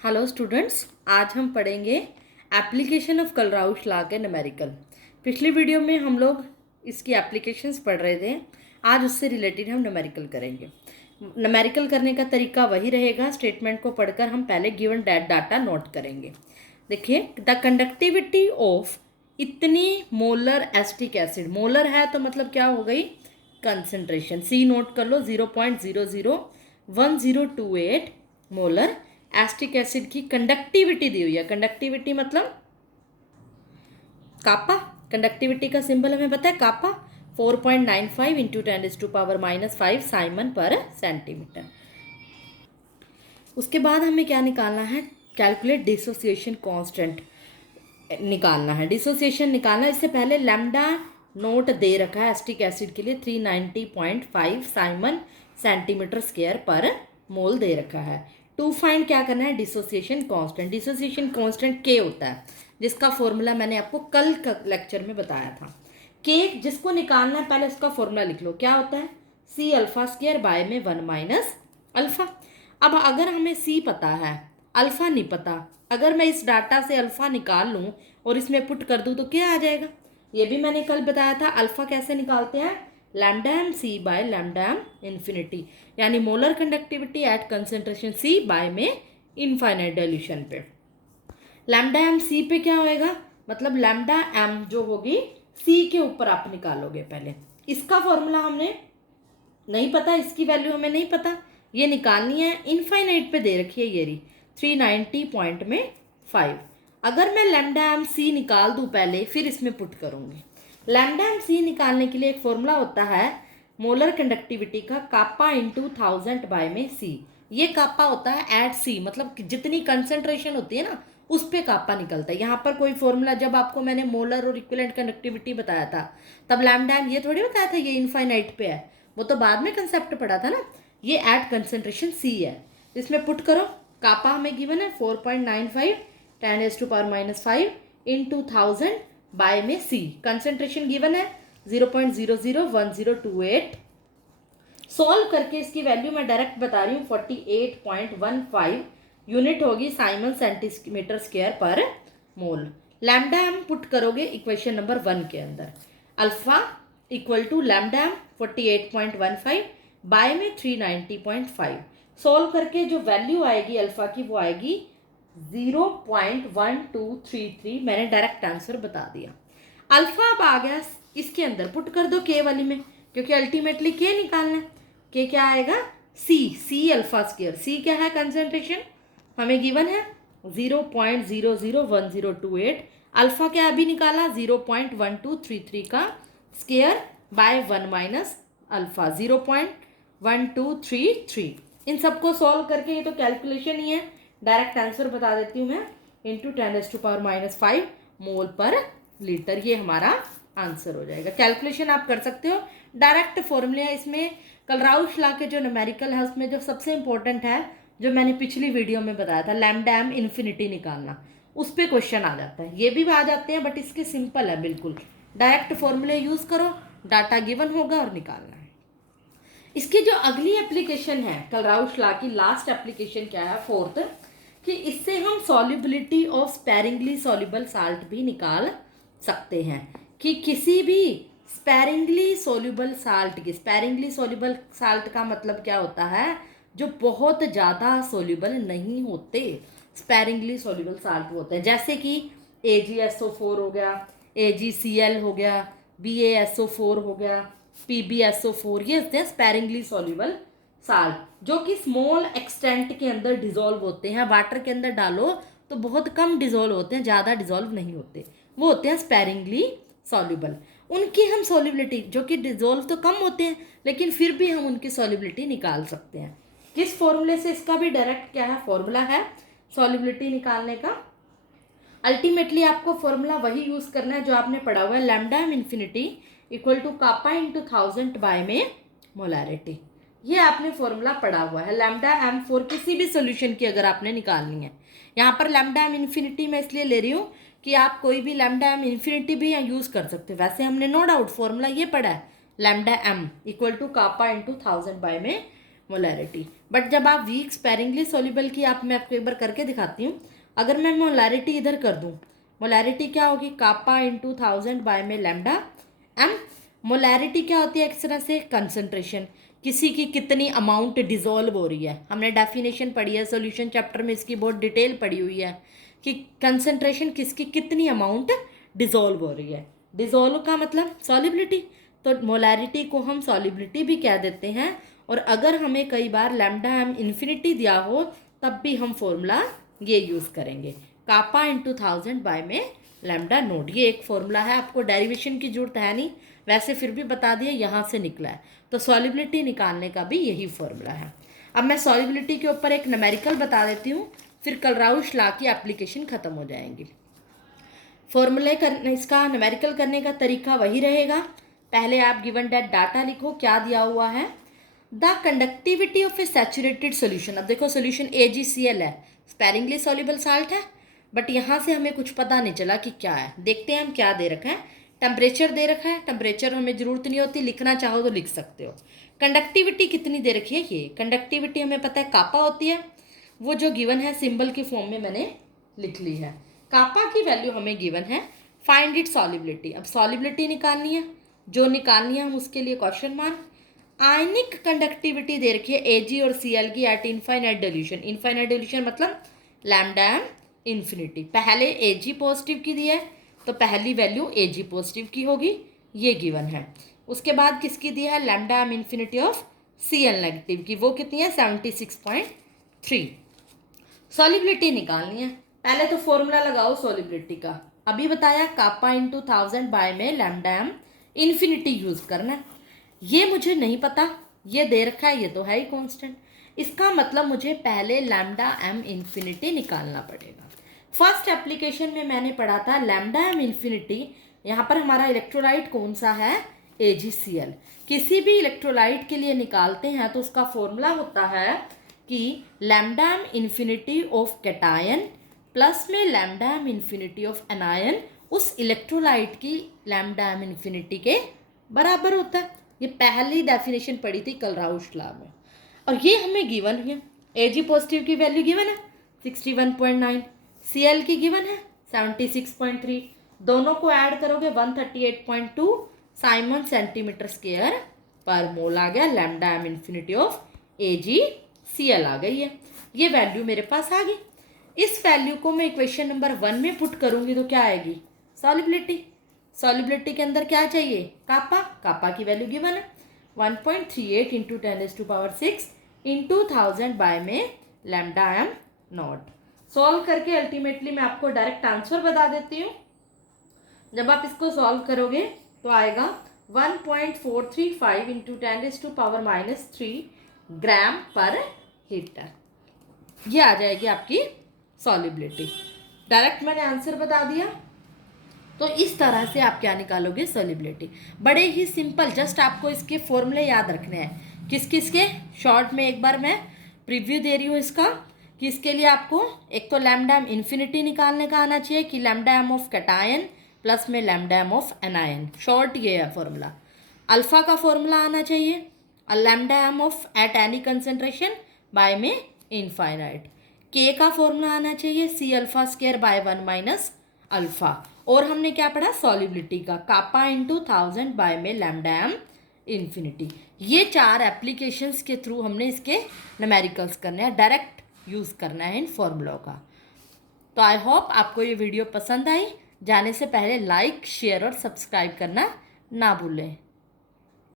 Hello students, आज हम पढ़ेंगे एप्लीकेशन ऑफ कलराउश लॉ के न्यूमेरिकल। पिछली वीडियो में हम लोग इसकी एप्लीकेशंस पढ़ रहे थे। आज उससे रिलेटेड हम न्यूमेरिकल करेंगे। न्यूमेरिकल करने का तरीका वही रहेगा। स्टेटमेंट को पढ़कर हम पहले गिवन डाटा नोट करेंगे। देखिए, द कंडक्टिविटी ऑफ इतनी मोलर एसिटिक एसिड, मोलर है तो मतलब क्या हो गई, कंसंट्रेशन। सी नोट कर लो, 0.001028 मोलर एसिटिक एसिड की कंडक्टिविटी दी हुई है। कंडक्टिविटी मतलब कापा। कंडक्टिविटी का सिंबल हमें पता है, कापा। 4.95 इंटू 10⁻⁻5 साइमन पर सेंटीमीटर। उसके बाद हमें क्या निकालना है, कैलकुलेट डिसोसिएशन कांस्टेंट निकालना है। डिसोसिएशन निकालना, इससे पहले लैम्डा नोट दे रखा है एसिटिक एसिड के लिए 390.5 साइमन सेंटीमीटर स्क्वायर पर मोल दे रखा है। टू फाइंड क्या करना है, डिसोसिएशन कांस्टेंट। डिसोसिएशन कांस्टेंट के होता है, जिसका फॉर्मूला मैंने आपको कल का लेक्चर में बताया था। के जिसको निकालना है, पहले उसका फॉर्मूला लिख लो। क्या होता है, सी अल्फा स्क्वायर बाय में 1 माइनस अल्फा। अब अगर हमें सी पता है, अल्फा नहीं पता, अगर मैं इस डाटा से अल्फा निकाल लूँ और इसमें पुट कर दूँ तो क्या आ जाएगा, ये भी मैंने कल बताया था। अल्फा कैसे निकालते हैं, lambda M C by lambda M infinity, यानी molar conductivity at concentration C by में इनफाइनाइट डाइल्यूशन पे। लैम्डा एम सी पे क्या होएगा, मतलब लैम्डा एम जो होगी सी के ऊपर आप निकालोगे। पहले इसका फॉर्मूला हमने नहीं पता, इसकी वैल्यू हमें नहीं पता, ये निकालनी है। इनफाइनाइट पे दे रखी है ये रही 390.5। अगर मैं लैम्डा एम सी निकाल दूँ पहले, फिर इसमें पुट करूँगी। लैम्डा एम सी निकालने के लिए एक फॉर्मूला होता है मोलर कंडक्टिविटी का, कापा इंटू 1000 बाय में सी। ये कापा होता है एट सी, मतलब जितनी कंसंट्रेशन होती है ना उस पे कापा निकलता है। यहाँ पर कोई फॉर्मूला, जब आपको मैंने मोलर और इक्विवेलेंट कंडक्टिविटी बताया था तब लैम्डा एम ये थोड़ी बताया था ये इनफाइनाइट पे है, वो तो बाद में कंसेप्ट पढ़ा था ना। ये एट कंसंट्रेशन सी है, इसमें पुट करो। कापा हमें गिवन है 4.95 10⁻⁻5 इंटू 1000 बाय में सी। कंसंट्रेशन गिवन है 0.001028। सॉल्व करके इसकी वैल्यू मैं डायरेक्ट बता रही हूँ, 48.15 यूनिट होगी Simon centimetre square per mole. Lambda M put करोगे इक्वेशन नंबर 1 के अंदर। Alpha equal to lambda M 48.15 by में 390.5। सॉल्व करके जो वैल्यू आएगी अल्फा की, वो आएगी 0.1233। मैंने डायरेक्ट आंसर बता दिया। अल्फा अब आ गया, इसके अंदर पुट कर दो के वाली में, क्योंकि अल्टीमेटली के निकालना है। के क्या आएगा, सी अल्फा स्क्वायर। सी क्या है, कंसंट्रेशन हमें गिवन है 0.001028। अल्फा क्या अभी निकाला, 0.1233 का स्क्वायर बाय 1 माइनस अल्फा 0.1233। इन सबको सॉल्व करके, ये तो कैलकुलेशन ही है, डायरेक्ट आंसर बता देती हूँ मैं, इंटू 10⁻⁻5 मोल पर लीटर। ये हमारा आंसर हो जाएगा। कैलकुलेशन आप कर सकते हो, डायरेक्ट फॉर्मूला है इसमें। कलराउश लॉ के जो न्यूमेरिकल है उसमें जो सबसे इंपॉर्टेंट है, जो मैंने पिछली वीडियो में बताया था, लैम्डा एम इन्फिनिटी निकालना, उस पर क्वेश्चन आ जाता है। ये भी आ जाते हैं बट इसके सिंपल है बिल्कुल। डायरेक्ट फॉर्मूले यूज़ करो, डाटा गिवन होगा और निकालना है। इसकी जो अगली एप्लीकेशन है कलराउश लॉ की, लास्ट एप्लीकेशन क्या है, फोर्थ, कि इससे हम solubility of sparingly soluble salt भी निकाल सकते हैं। कि किसी भी स्पेरिंगली सॉल्युबल साल्ट की, स्पेरिंगली सॉल्युबल साल्ट का मतलब क्या होता है, जो बहुत ज़्यादा सॉल्युबल नहीं होते, स्पेरिंगली सॉल्युबल साल्ट होते हैं। जैसे कि AgSO4 हो गया, AgCl हो गया, BaSO4 हो गया, PbSO4, ये होते हैं स्पेरिंगली सॉल्युबल साल्ट, जो कि स्मॉल एक्सटेंट के अंदर डिजोल्व होते हैं। वाटर के अंदर डालो तो बहुत कम डिजोल्व होते हैं, ज़्यादा डिजोल्व नहीं होते, वो होते हैं स्पेरिंगली सॉल्युबल। उनकी हम सॉल्युबिलिटी, जो कि डिजोल्व तो कम होते हैं लेकिन फिर भी हम उनकी सॉल्युबिलिटी निकाल सकते हैं। किस फॉर्मूले से, इसका भी डायरेक्ट क्या है फॉर्मूला है सॉल्युबिलिटी निकालने का। अल्टीमेटली आपको फॉर्मूला वही यूज़ करना है जो आपने पढ़ा हुआ है, lambda M infinity equal to kappa into 1000 by में मोलारिटी। ये आपने फॉर्मूला पढ़ा हुआ है। लैम्डा एम फॉर किसी भी सोल्यूशन की अगर आपने निकालनी है, यहाँ पर लैम्डा एम इन्फिनिटी मैं इसलिए ले रही हूँ कि आप कोई भी लैम्डा एम इन्फिनिटी भी यहाँ यूज़ कर सकते हो। वैसे हमने नो डाउट फॉर्मूला ये पढ़ा है, lambda M equal to kappa into 1000 by में मोलैरिटी। बट जब आप वीक स्पेरिंगली सॉल्युबल की मैं आपको एक बार करके दिखाती हूँ। अगर मैं मोलैरिटी इधर कर दूँ, मोलैरिटी क्या होगी, कापा इंटू 1000 बाय में लैम्डा एम। मोलैरिटी क्या होती है, एक तरह से कंसंट्रेशन, किसी की कितनी अमाउंट डिजोल्व हो रही है। हमने डेफिनेशन पढ़ी है सॉल्यूशन चैप्टर में, इसकी बहुत डिटेल पढ़ी हुई है कि कंसंट्रेशन किसकी कितनी अमाउंट डिजोल्व हो रही है। डिजोल्व का मतलब सॉल्युबिलिटी, तो मोलैरिटी को हम सॉल्युबिलिटी भी कह देते हैं। और अगर हमें कई बार लैम्डा एम इन्फिनिटी दिया हो तब भी हम फॉर्मूला ये यूज़ करेंगे, कापा इंटू 1000 बाय में लैम्डा नोट। ये एक फॉर्मूला है, आपको डेरिवेशन की जरूरत है नहीं, वैसे फिर भी बता दिया यहाँ से निकला है। तो सॉल्युबिलिटी निकालने का भी यही फॉर्मूला है। अब मैं सॉल्युबिलिटी के ऊपर एक न्यूमेरिकल बता देती हूँ, फिर कलराउश लॉ की एप्लीकेशन ख़त्म हो जाएंगी। फॉर्मूले करने, इसका न्यूमेरिकल करने का तरीका वही रहेगा। पहले आप गिवन डेट डाटा लिखो, क्या दिया हुआ है, the conductivity of A saturated solution. अब देखो सोल्यूशन AgCl है, स्पेरिंगली सॉल्युबल साल्ट है, बट यहाँ से हमें कुछ पता नहीं चला कि क्या है। देखते हैं हम क्या दे रखा है। टेम्परेचर दे रखा है, टेम्परेचर हमें ज़रूरत नहीं होती, लिखना चाहो तो लिख सकते हो। कंडक्टिविटी कितनी दे रखी है, ये कंडक्टिविटी हमें पता है कापा होती है, वो जो गिवन है सिंबल के फॉर्म में मैंने लिख ली है। कापा की वैल्यू हमें गिवन है, फाइंड इट सॉल्युबिलिटी। अब सॉल्युबिलिटी निकालनी है, जो निकालनी है हम उसके लिए क्वेश्चन मार्क। आयनिक कंडक्टिविटी दे रखी है Ag और Cl की at infinite dilution. Infinite dilution मतलब लैम्डा एम इन्फिनिटी। पहले Ag पॉजिटिव की दी है तो पहली वैल्यू Ag पॉजिटिव की होगी, ये गिवन है। उसके बाद किसकी दी है, lambda M infinity of Cl negative की, वो कितनी है 76.3। सॉल्युबिलिटी निकालनी है, पहले तो फॉर्मूला लगाओ सॉल्युबिलिटी का, अभी बताया कापा इंटू 1000 बाय में लैम्डा एम इन्फिनिटी यूज़ करना है। ये मुझे नहीं पता, ये दे रखा है, ये तो है ही कांस्टेंट, इसका मतलब मुझे पहले लैम्डा एम इन्फिनिटी निकालना पड़ेगा। फर्स्ट एप्लीकेशन में मैंने पढ़ा था लैम्डा एम इन्फिनिटी, यहाँ पर हमारा इलेक्ट्रोलाइट कौन सा है, AgCl। किसी भी इलेक्ट्रोलाइट के लिए निकालते हैं तो उसका फॉर्मूला होता है कि lambda M infinity of cation plus में lambda M infinity of anion उस इलेक्ट्रोलाइट की लैम्डा एम इन्फिनिटी के बराबर होता है। ये पहली डेफिनेशन पढ़ी थी कलराउश लॉ में, और ये हमें गिवन है। Ag पॉजिटिव की वैल्यू गिवन है 61.9, Cl की गिवन है 76.3, दोनों को ऐड करोगे 138.2 Simon centimetre square per mole आ गया। Lambda M infinity of AgCl आ गई है, ये वैल्यू मेरे पास आ गई। इस वैल्यू को मैं इक्वेशन नंबर 1 में पुट करूंगी तो क्या आएगी, सॉल्युबिलिटी। सॉल्युबिलिटी के अंदर क्या चाहिए, कापा, कापा की वैल्यू गिवन है 1.38 इंटू 10⁶ इंटू 1000 बाय में लैम्डा एम नॉट। सॉल्व करके अल्टीमेटली मैं आपको डायरेक्ट आंसर बता देती हूँ। जब आप इसको सॉल्व करोगे तो आएगा 1.435 इंटू 10⁻³ ग्राम पर हीटर, ये आ जाएगी आपकी सॉल्युबिलिटी। डायरेक्ट मैंने आंसर बता दिया। तो इस तरह से आप क्या निकालोगे, सॉल्युबिलिटी। बड़े ही सिंपल, जस्ट आपको इसके फॉर्मूले याद रखने हैं। किस किस के, शॉर्ट में एक बार मैं प्रीव्यू दे रही हूँ इसका, कि इसके लिए आपको एक तो लैम्डा एम इन्फिनिटी निकालने का आना चाहिए कि lambda M of cation plus में lambda M of anion, short ये है फॉर्मूला। अल्फा का फॉर्मूला आना चाहिए, lambda M of at any concentration by में इनफाइनाइट। के का फॉर्मूला आना चाहिए C⁴ बाय 1 माइनस अल्फा। और हमने क्या पढ़ा, सॉल्युबिलिटी का, कापा इंटू 1000 बाय में लैम्डा एम इन्फिनिटी। ये 4 एप्लीकेशंस के थ्रू हमने इसके न्यूमेरिकल्स करने हैं, डायरेक्ट यूज़ करना है इन फॉर्मूलों का। तो आई होप आपको ये वीडियो पसंद आई। जाने से पहले लाइक, शेयर और सब्सक्राइब करना ना भूलें।